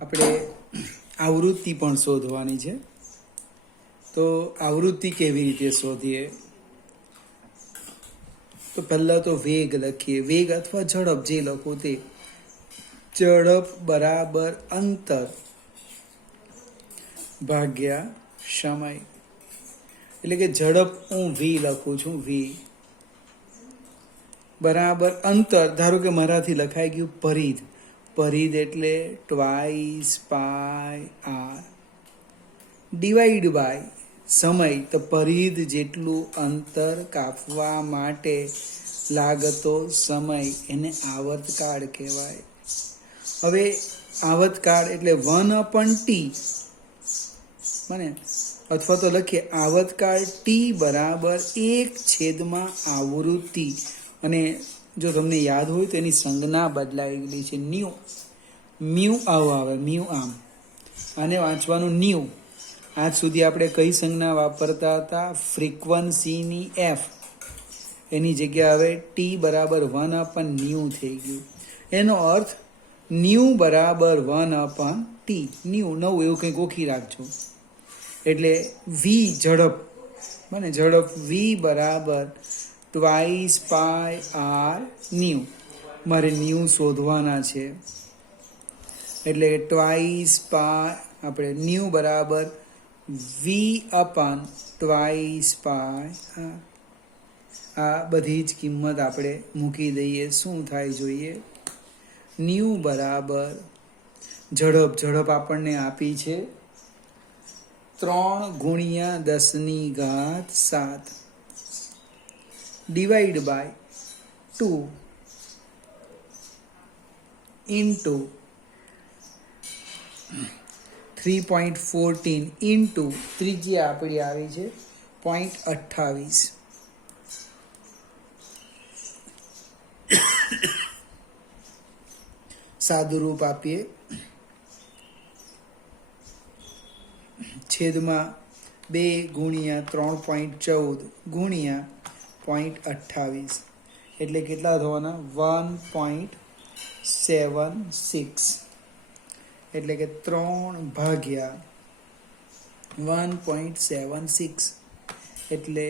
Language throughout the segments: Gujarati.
આપણે આવૃત્તિ પણ શોધવાની છે. તો આવૃત્તિ કેવી રીતે શોધીએ? તો પહેલાં તો વેગ લખીએ. વેગ અથવા ઝડપ જે લખો તે. ઝડપ બરાબર અંતર ભાગ્યા સમય. એટલે કે ઝડપ હું વી લખું છું, વી બરાબર અંતર. ધારો કે મારાથી લખાઈ ગયું પરિધ. પરિધ એટલે twice pi r divide by સમય. તો પરિધ જેટલું અંતર કાપવા માટે લાગતો સમય એને આવર્તકાળ કહેવાય. હવે આવર્તકાળ એટલે 1/t બને, અથવા તો લખીએ આવર્તકાળ ટી બરાબર 1/આવૃત્તિ. અને જો તમને યાદ હોય તો એની સંજ્ઞા બદલાઈ ગયેલી છે, ન્યુ. મ્યુ આવું આવે, મ્યુ આમ. આને વાંચવાનું ન્યુ. આજ સુધી આપણે કઈ સંજ્ઞા વાપરતા હતા? ફ્રીક્વન્સીની એફ. એની જગ્યા હવે ટી બરાબર 1/ન્યુ થઈ ગયું. એનો અર્થ ન્યુ બરાબર 1/t. ન્યુ નવું એવું કંઈક ગોખી રાખજો. એટલે વી ઝડપ બને, ઝડપ વી બરાબર ટ્વાઇસ પાય આર ન્યુ. મારે ન્યુ શોધવાના છે એટલે ટ્વાઇસ પાય આપણે ન્યુ બરાબર v/ટ્વાઇસ પાય આર. આ બધી જ કિંમત આપણે મૂકી દઈએ. શું થાય જોઈએ? ન્યુ બરાબર ઝડપ આપણને આપી છે 3×10⁻7 ડિવાઈડ બાય 2 ઇન્ટુ 3.14 ઇન્ટુ ત્રિજ્યા આપણી આવી છે 0.28. સાદુરૂપ આપીએ. છેદમાં 2×3.14 ગુણ્યા 0.28 એટલે કેટલા થવાના? 1.76. એટલે કે 3/1.76 એટલે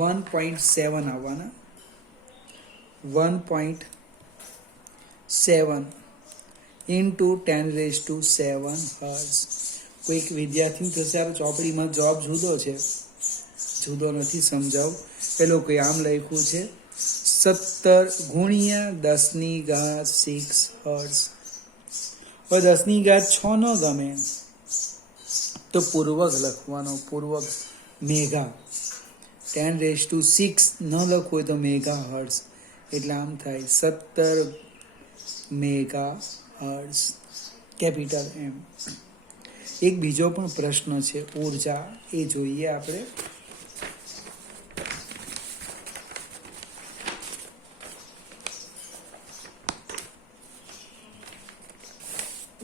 1.7 આવવાના. 1.7 ઇન્ટુ 10⁻7 હર્ટ્ઝ. કોઈક વિદ્યાર્થી થશે આ ચોપડીમાં જવાબ જુદો છે, જુદો નથી, સમજાવું. પેલો કોઈ આમ લખ્યું છે 17×10⁻6 હર્ટ્ઝ. હવે 10⁻6 ન ગમે તો પૂર્વક લખવાનો, પૂર્વક મેગા. 10⁻6 ન લખવું હોય તો મેગા હર્ટ્ઝ. એટલે આમ થાય 17 મેગા હર્ટ્ઝ, કેપિટલ એમ. એક બીજો પણ પ્રશ્ન છે ઉર્જા, એ જોઈએ આપણે.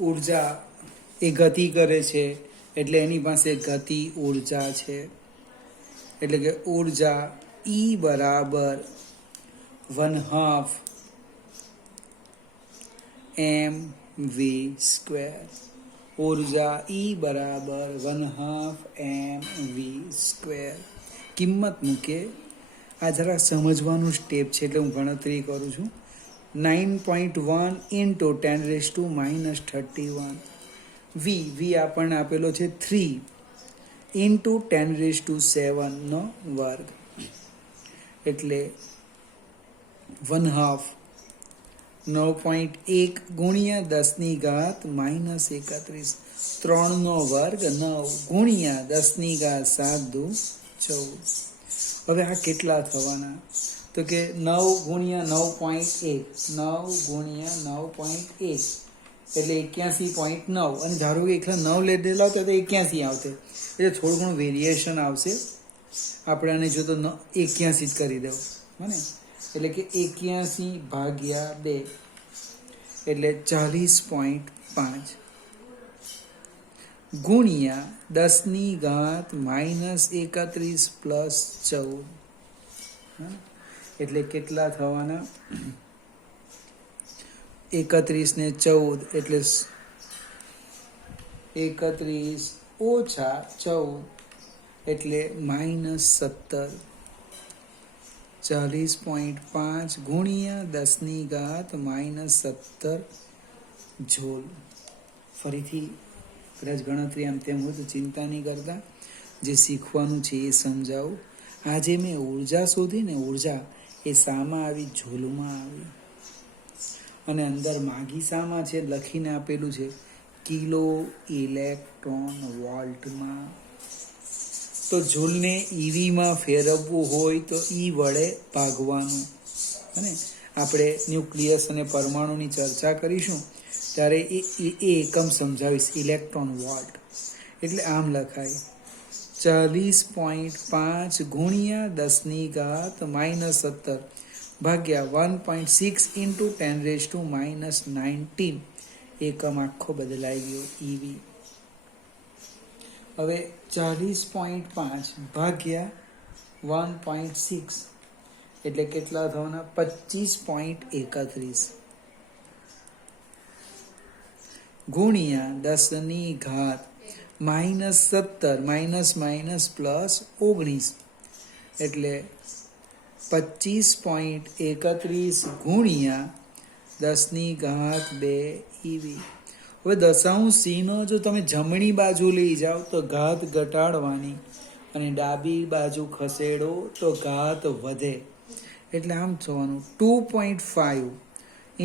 ઉર્જા એ ગતિ કરે છે એટલે એની પાસે ગતિ ઉર્જા છે. એટલે કે ઉર્જા E બરાબર 1/2 mv². ઉર્જા E બરાબર 1/2 mv². કિંમત મૂકે. આ જરા સમજવાનું સ્ટેપ છે એટલે હું ગણતરી કરું છું. 9.1 ઇન્ટુ 10⁻31. વી આપણને આપેલો છે 3 ઇન્ટુ 10⁻7 નો વર્ગ. એટલે 1/2 9.1 ગુણ્યા 10⁻31. 3 નો વર્ગ 9 ગુણ્યા 10⁻7 14. હવે આ કેટલા થવાના? તો કે 9 ગુણ્યા 9.1, 9 ગુણ્યા 9.1 એટલે 81.9. અને ધારો કે એકલા 9 લીધેલા હોતા તો 81 આવતે. એટલે થોડું ઘણું વેરિએશન આવશે. આપણે આને જો તો 81 જ કરી દેવું બને. એટલે કે 81/2 એટલે 40.5 ગુણ્યા 10⁻31 પ્લસ 14. એટલે કેટલા થવાના? 31 ને 14 એટલે 31 ઓછા 14 એટલે -17. 40.5 ગુણ્યા 10⁻⁻17 જૂલ. ફરીથી કદાચ ગણતરી આમ તેમ હોય તો ચિંતા નહીં કરતા, જે શીખવાનું છે એ સમજાવું. આજે મેં ઉર્જા શોધી ને, ઉર્જા એ શામાં આવી? જૂલમાં આવી. અને અંદર માગી શામાં છે લખીને આપેલું છે? કિલો ઇલેક્ટ્રોન વોલ્ટમાં. તો જૂલને ઈવીમાં ફેરવવું હોય તો ઈ વડે ભાગવાનું. અને આપણે ન્યુક્લિયસ અને પરમાણુની ચર્ચા કરીશું ત્યારે એ એકમ સમજાવીશ, ઇલેક્ટ્રોન વોલ્ટ. એટલે આમ લખાય 40.5 ગુણ્યા 10⁻⁻17 ભાગ્યા 1.6 × 10⁻⁻19. એકમ આખો બદલાઈ ગયો, ઈવી. હવે 40.5 ભાગ્યા 1.6 એટલે કેટલા થવાના? 25.31 ગુણ્યા 10⁻⁻17 +19 એટલે 25.31 ગુણ્યા 10⁻2 ઈવી. હવે દશાંશ સિંહનો જો તમે જમણી બાજુ લઈ જાઓ તો ઘાત ઘટાડવાની, અને ડાબી બાજુ ખસેડો તો ઘાત વધે. એટલે આમ થવાનું 2.5 ×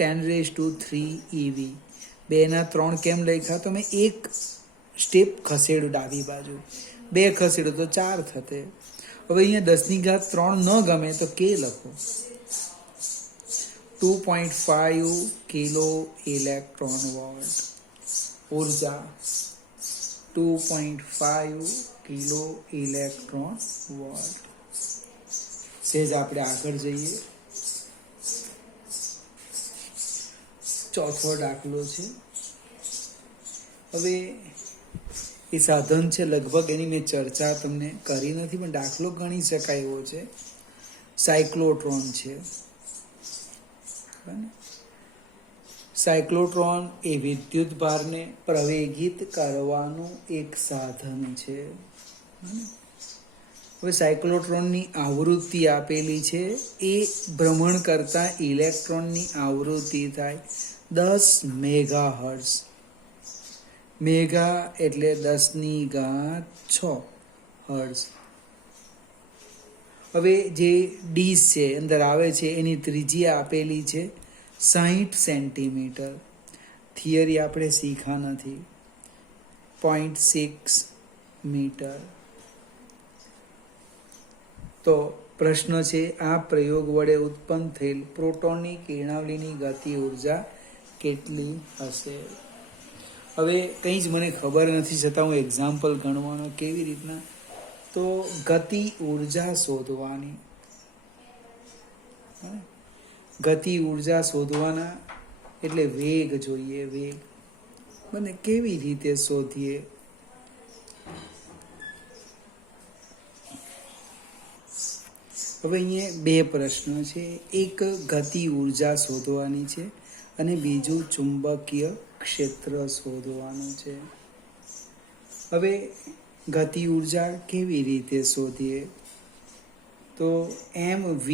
10⁻³ ઈવી. 2×3 કેમ લખ્યા? તમે એક સ્ટેપ ખસેડો ડાબી બાજુ, 2 ખસેડો તો 4 થતે. હવે અહીંયા 10⁻³ ન ગમે તો કે લખો. 2.5 કિલો ઇલેક્ટ્રોન વોલ્ટ. ઉર્જા 2.5 કિલો ઇલેક્ટ્રોન વોલ્ટ. સેજ આપણે આગળ જઈએ. ચોથો દાખલો છે. હવે એ સાધન છે, લગભગ એની મેં ચર્ચા તમને કરી નથી, પણ દાખલો ગણી શકાય એવો છે. સાયક્લોટ્રોન છે. સાયક્લોટ્રોન એ વિદ્યુત ભારને પ્રવેગિત કરવાનું એક સાધન છે. હવે સાયક્લોટ્રોનની આવૃત્તિ આપેલી છે, એ ભ્રમણ કરતા ઇલેક્ટ્રોનની આવૃત્તિ થાય 10 મેગાહર્ટ્ઝ. મેગા એટલે 10⁻6 હર્ટ્ઝ. હવે જે ડીશ છે અંદર આવે છે એની ત્રિજ્યા આપેલી છે 60 સેન્ટીમીટર. થિયરી આપણે શીખા નથી. 0.6 મીટર. તો પ્રશ્ન છે, આ પ્રયોગ વડે ઉત્પન્ન થયેલ પ્રોટોનની કિરણાવલીની ગતિ ઉર્જા કેટલી હશે? હવે કંઈ જ મને ખબર નથી, છતાં હું એક્ઝામ્પલ ગણવાનો. કેવી રીતના? તો ગતિ ઉર્જા શોધવાની. ગતિ ઉર્જા શોધવાના એટલે વેગ જોઈએ, વેગ. મને કેવી રીતે શોધીએ? હવે અહીંયા 2 પ્રશ્નો છે. એક ગતિ ઉર્જા શોધવાની છે અને બીજું ચુંબકીય ક્ષેત્ર શોધવાનું છે. હવે ગતિ ઉર્જા કેવી રીતે શોધીએ? તો mv².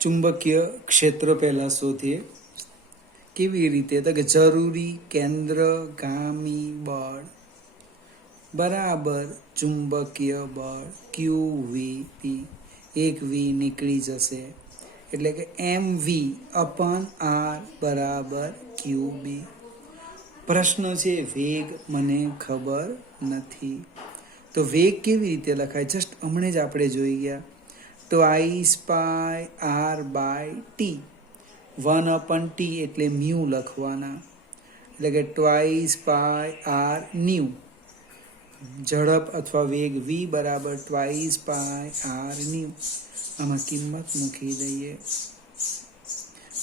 ચુંબકીય ક્ષેત્ર પહેલા શોધીએ. કેવી રીતે? તો કે જરૂરી કેન્દ્રગામી બળ બરાબર ચુંબકીય બળ QVP. એક V નીકળી જશે એટલે કે mv/r બરાબર QB. પ્રશ્ન છે વેગ મને ખબર નથી. તો વેગ કેવી રીતે લખાય? જસ્ટ હમણાં જ આપણે જોઈ ગયા. 2πr/t. 1/t એટલે મ્યુ લખવાના, એટલે કે 2πr ન્યુ. ઝડપ અથવા વેગ v બરાબર 2πr ન્યુ. આમાં કિંમત મૂકી દઈએ.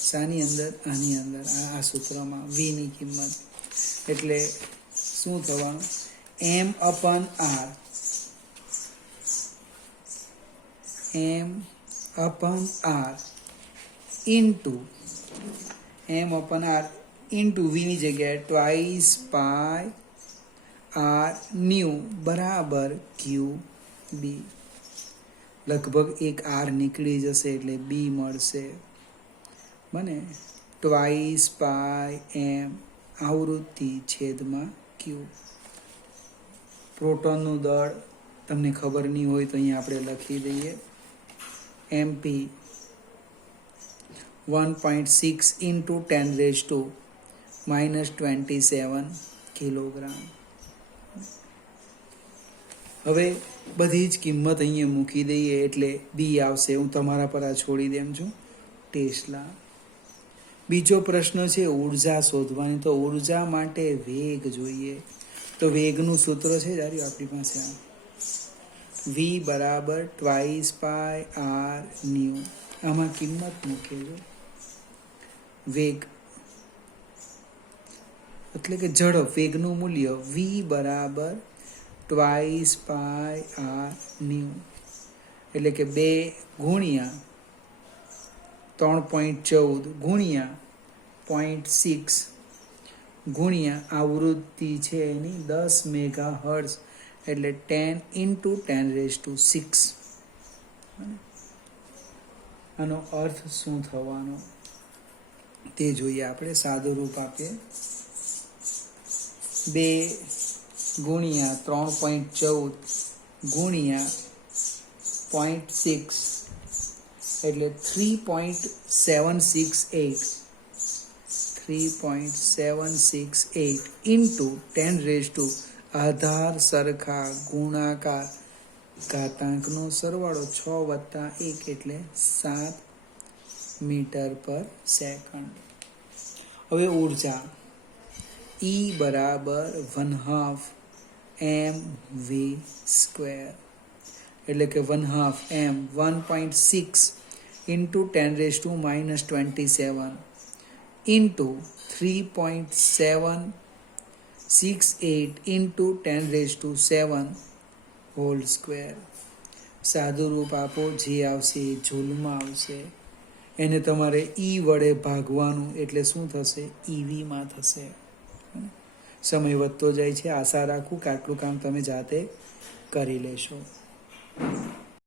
શાની અંદર? આની અંદર, આ સૂત્રમાં v ની કિંમત. એટલે શું થવાનું? m/r m/r into m/r into વીની જગ્યાએ ટ્વાઇસ પાય આર ન્યૂ બરાબર ક્યુ બી. લગભગ એક આર નીકળી જશે એટલે બી મળશે મને ટ્વાઇસ પાય એમ આવૃત્તિ છેદમાં ક્યુ. પ્રોટોનનું દળ તમને ખબર નહીં હોય તો અહીંયા આપણે લખી દઈએ એમપી 1.6 ઇન્ટુ 10⁻⁻27 કિલોગ્રામ. હવે બધી જ કિંમત અહીંયા મૂકી દઈએ એટલે બી આવશે. હું તમારા પર આ છોડી દેમ છું ટેસ્લા. બીજો પ્રશ્ન છે ઉર્જા શોધવાની. તો ઉર્જા માટે વેગ જોઈએ. તો વેગનું સૂત્ર છે જારી આપણી પાસે આ વી બરાબર ટ્વાઇસ પાય આર ન્યૂ. આમાં કિંમત મૂકેજો વેગ એટલે કે ઝડપ. વેગનું મૂલ્ય વી બરાબર ટ્વાઇસ પાય આર ન્યૂ એટલે કે 2 ગુણ્યા 3.14 ગુણ્યા 0.6 ગુણ્યા આવૃત્તિ છે એની 10 મેગાહર્ટ્ઝ એટલે 10 ઇન્ટુ 10⁻6. આનો અર્થ શું થવાનો તે જોઈએ આપણે. સાદું રૂપ આપીએ 2 ગુણ્યા 3.14 ગુણ્યા 0.6 એટલે 3.768 ઇન્ટુ 10 આધાર સરખા ગુણાકાર ઘાતાંકનો સરવાળો 6 + 1 એટલે 7 મીટર પર સેકન્ડ. હવે ઉર્જા E બરાબર 1/2 mv² એટલે કે 1/2 m 1.6 into 10⁻⁻27 into 3.768 into 10⁻7 whole square. સાદું રૂપ આપો જે આવશે એ જૂલમાં આવશે. એને તમારે ઈ વડે ભાગવાનું એટલે શું થશે ઈવીમાં થશે. સમય વધતો જાય છે. આશા રાખું કે આટલું કામ તમે જાતે કરી લેશો.